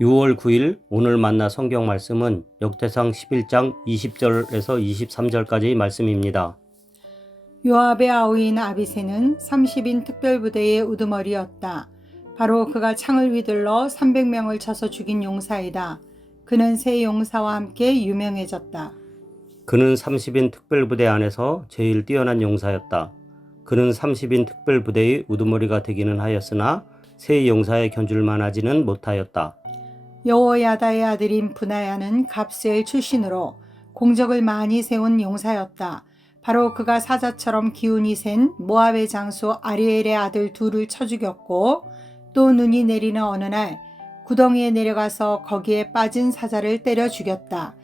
6월 9일 오늘 만나 성경 말씀은 역대상 11장 20절에서 23절까지의 말씀입니다. 요압의 아우인 아비새는 30인 특별부대의 우두머리였다. 바로 그가 창을 휘둘러 300명을 쳐서 죽인 용사이다. 그는 세 용사와 함께 유명해졌다. 그는 30인 특별부대 안에서 제일 뛰어난 용사였다. 그는 30인 특별부대의 우두머리가 되기는 하였으나 세 용사에 견줄만 하지는 못하였다. 여호야다의 아들인 브나야는 갑스엘 출신으로 공적을 많이 세운 용사였다. 바로 그가 사자처럼 기운이 센 모압의 장수 아리엘의 아들 둘을 쳐 죽였고 또 눈이 내리는 어느 날 구덩이에 내려가서 거기에 빠진 사자를 때려 죽였다.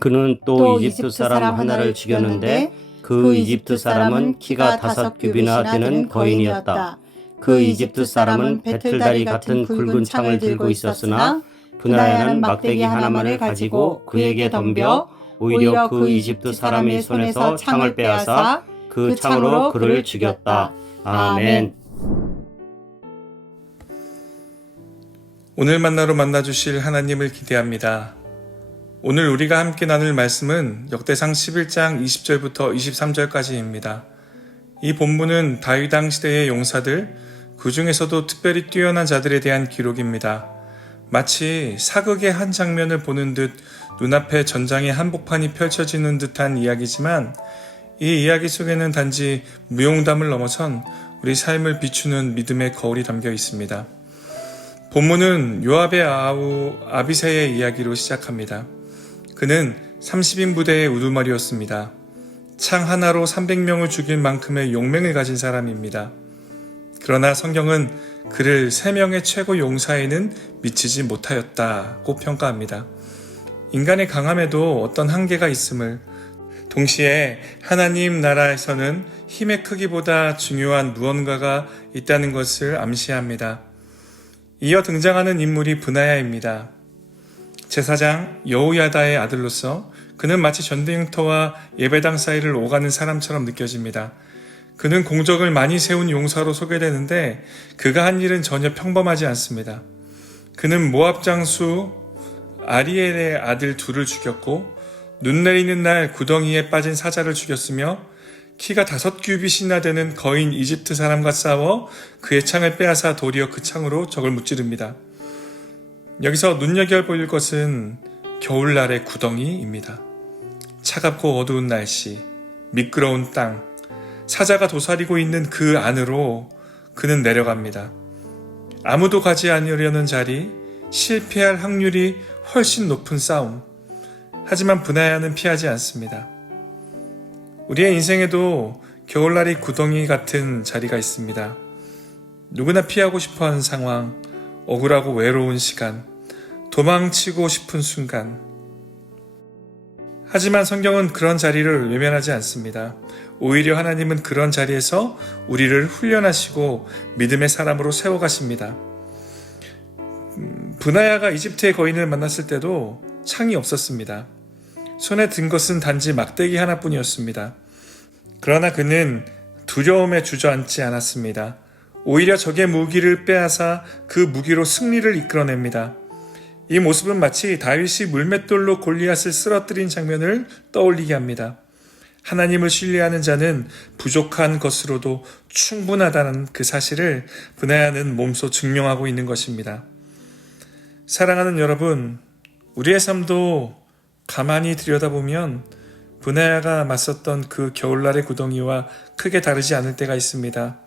그는 또 이집트 사람 하나를 죽였는데 그 이집트 사람은 키가 5규빗이나 되는 거인이었다. 그 이집트 사람은 배틀다리 같은 굵은 창을 들고 있었으나 브나야는 막대기 하나만을 가지고 그에게 덤벼 오히려 그 이집트 사람의 손에서 창을 빼앗아 그 창으로 그를 죽였다. 아멘. 오늘 만나로 만나주실 하나님을 기대합니다. 오늘 우리가 함께 나눌 말씀은 역대상 11장 20절부터 23절까지입니다. 이 본문은 다윗 왕 시대의 용사들, 그 중에서도 특별히 뛰어난 자들에 대한 기록입니다. 마치 사극의 한 장면을 보는 듯 눈앞에 전장의 한복판이 펼쳐지는 듯한 이야기지만 이 이야기 속에는 단지 무용담을 넘어선 우리 삶을 비추는 믿음의 거울이 담겨 있습니다. 본문은 요압의 아우 아비새의 이야기로 시작합니다. 그는 30인 부대의 우두머리였습니다. 창 하나로 300명을 죽일 만큼의 용맹을 가진 사람입니다. 그러나 성경은 그를 3명의 최고 용사에는 미치지 못하였다고 평가합니다. 인간의 강함에도 어떤 한계가 있음을, 동시에 하나님 나라에서는 힘의 크기보다 중요한 무언가가 있다는 것을 암시합니다. 이어 등장하는 인물이 브나야입니다. 제사장 여호야다의 아들로서 그는 마치 전쟁터와 예배당 사이를 오가는 사람처럼 느껴집니다. 그는 공적을 많이 세운 용사로 소개되는데 그가 한 일은 전혀 평범하지 않습니다. 그는 모압 장수 아리엘의 아들 둘을 죽였고 눈 내리는 날 구덩이에 빠진 사자를 죽였으며 키가 5규빗이나 되는 거인 이집트 사람과 싸워 그의 창을 빼앗아 도리어 그 창으로 적을 무찌릅니다. 여기서 눈여겨볼 것은 겨울날의 구덩이입니다. 차갑고 어두운 날씨, 미끄러운 땅, 사자가 도사리고 있는 그 안으로 그는 내려갑니다. 아무도 가지 않으려는 자리, 실패할 확률이 훨씬 높은 싸움. 하지만 브나야는 피하지 않습니다. 우리의 인생에도 겨울날이 구덩이 같은 자리가 있습니다. 누구나 피하고 싶어하는 상황, 억울하고 외로운 시간, 도망치고 싶은 순간. 하지만 성경은 그런 자리를 외면하지 않습니다. 오히려 하나님은 그런 자리에서 우리를 훈련하시고 믿음의 사람으로 세워가십니다. 브나야가 이집트의 거인을 만났을 때도 창이 없었습니다. 손에 든 것은 단지 막대기 하나뿐이었습니다. 그러나 그는 두려움에 주저앉지 않았습니다. 오히려 적의 무기를 빼앗아 그 무기로 승리를 이끌어냅니다. 이 모습은 마치 다윗이 물맷돌로 골리앗을 쓰러뜨린 장면을 떠올리게 합니다. 하나님을 신뢰하는 자는 부족한 것으로도 충분하다는 그 사실을 브나야는 몸소 증명하고 있는 것입니다. 사랑하는 여러분, 우리의 삶도 가만히 들여다보면 브나야가 맞섰던 그 겨울날의 구덩이와 크게 다르지 않을 때가 있습니다.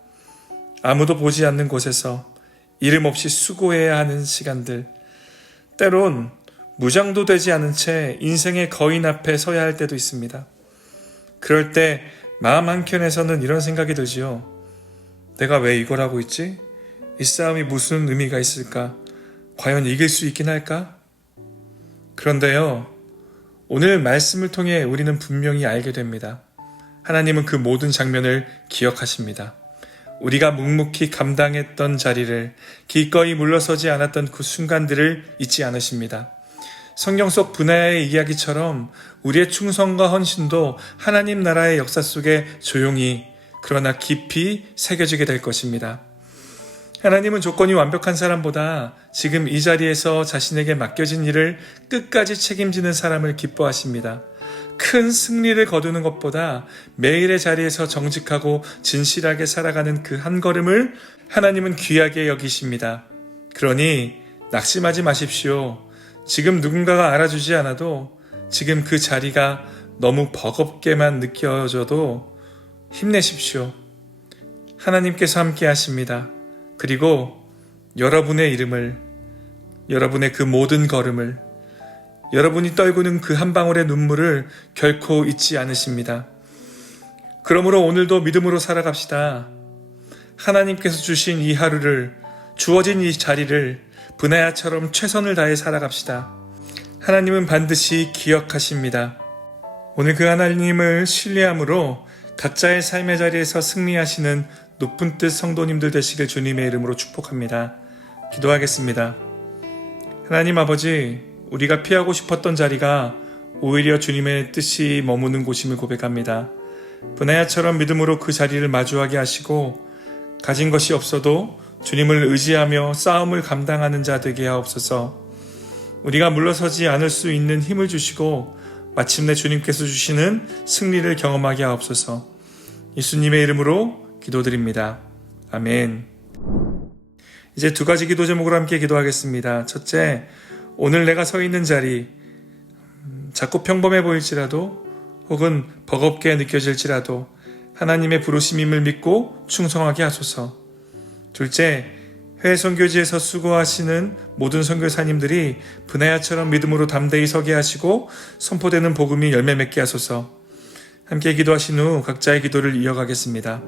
아무도 보지 않는 곳에서 이름 없이 수고해야 하는 시간들, 때론 무장도 되지 않은 채 인생의 거인 앞에 서야 할 때도 있습니다. 그럴 때 마음 한켠에서는 이런 생각이 들지요. 내가 왜 이걸 하고 있지? 이 싸움이 무슨 의미가 있을까? 과연 이길 수 있긴 할까? 그런데요, 오늘 말씀을 통해 우리는 분명히 알게 됩니다. 하나님은 그 모든 장면을 기억하십니다. 우리가 묵묵히 감당했던 자리를, 기꺼이 물러서지 않았던 그 순간들을 잊지 않으십니다. 성경 속 브나야의 이야기처럼 우리의 충성과 헌신도 하나님 나라의 역사 속에 조용히 그러나 깊이 새겨지게 될 것입니다. 하나님은 조건이 완벽한 사람보다 지금 이 자리에서 자신에게 맡겨진 일을 끝까지 책임지는 사람을 기뻐하십니다. 큰 승리를 거두는 것보다 매일의 자리에서 정직하고 진실하게 살아가는 그 한 걸음을 하나님은 귀하게 여기십니다. 그러니 낙심하지 마십시오. 지금 누군가가 알아주지 않아도 지금 그 자리가 너무 버겁게만 느껴져도 힘내십시오. 하나님께서 함께 하십니다. 그리고 여러분의 이름을, 여러분의 그 모든 걸음을, 여러분이 떨구는 그 한 방울의 눈물을 결코 잊지 않으십니다. 그러므로 오늘도 믿음으로 살아갑시다. 하나님께서 주신 이 하루를, 주어진 이 자리를 브나야처럼 최선을 다해 살아갑시다. 하나님은 반드시 기억하십니다. 오늘 그 하나님을 신뢰함으로 각자의 삶의 자리에서 승리하시는 높은 뜻 성도님들 되시길 주님의 이름으로 축복합니다. 기도하겠습니다. 하나님 아버지, 우리가 피하고 싶었던 자리가 오히려 주님의 뜻이 머무는 곳임을 고백합니다. 브나야처럼 믿음으로 그 자리를 마주하게 하시고 가진 것이 없어도 주님을 의지하며 싸움을 감당하는 자 되게 하옵소서. 우리가 물러서지 않을 수 있는 힘을 주시고 마침내 주님께서 주시는 승리를 경험하게 하옵소서. 예수님의 이름으로 기도드립니다. 아멘. 이제 두 가지 기도 제목으로 함께 기도하겠습니다. 첫째, 오늘 내가 서 있는 자리, 자꾸 평범해 보일지라도 혹은 버겁게 느껴질지라도 하나님의 부르심임을 믿고 충성하게 하소서. 둘째, 해외 선교지에서 수고하시는 모든 선교사님들이 브나야처럼 믿음으로 담대히 서게 하시고 선포되는 복음이 열매 맺게 하소서. 함께 기도하신 후 각자의 기도를 이어가겠습니다.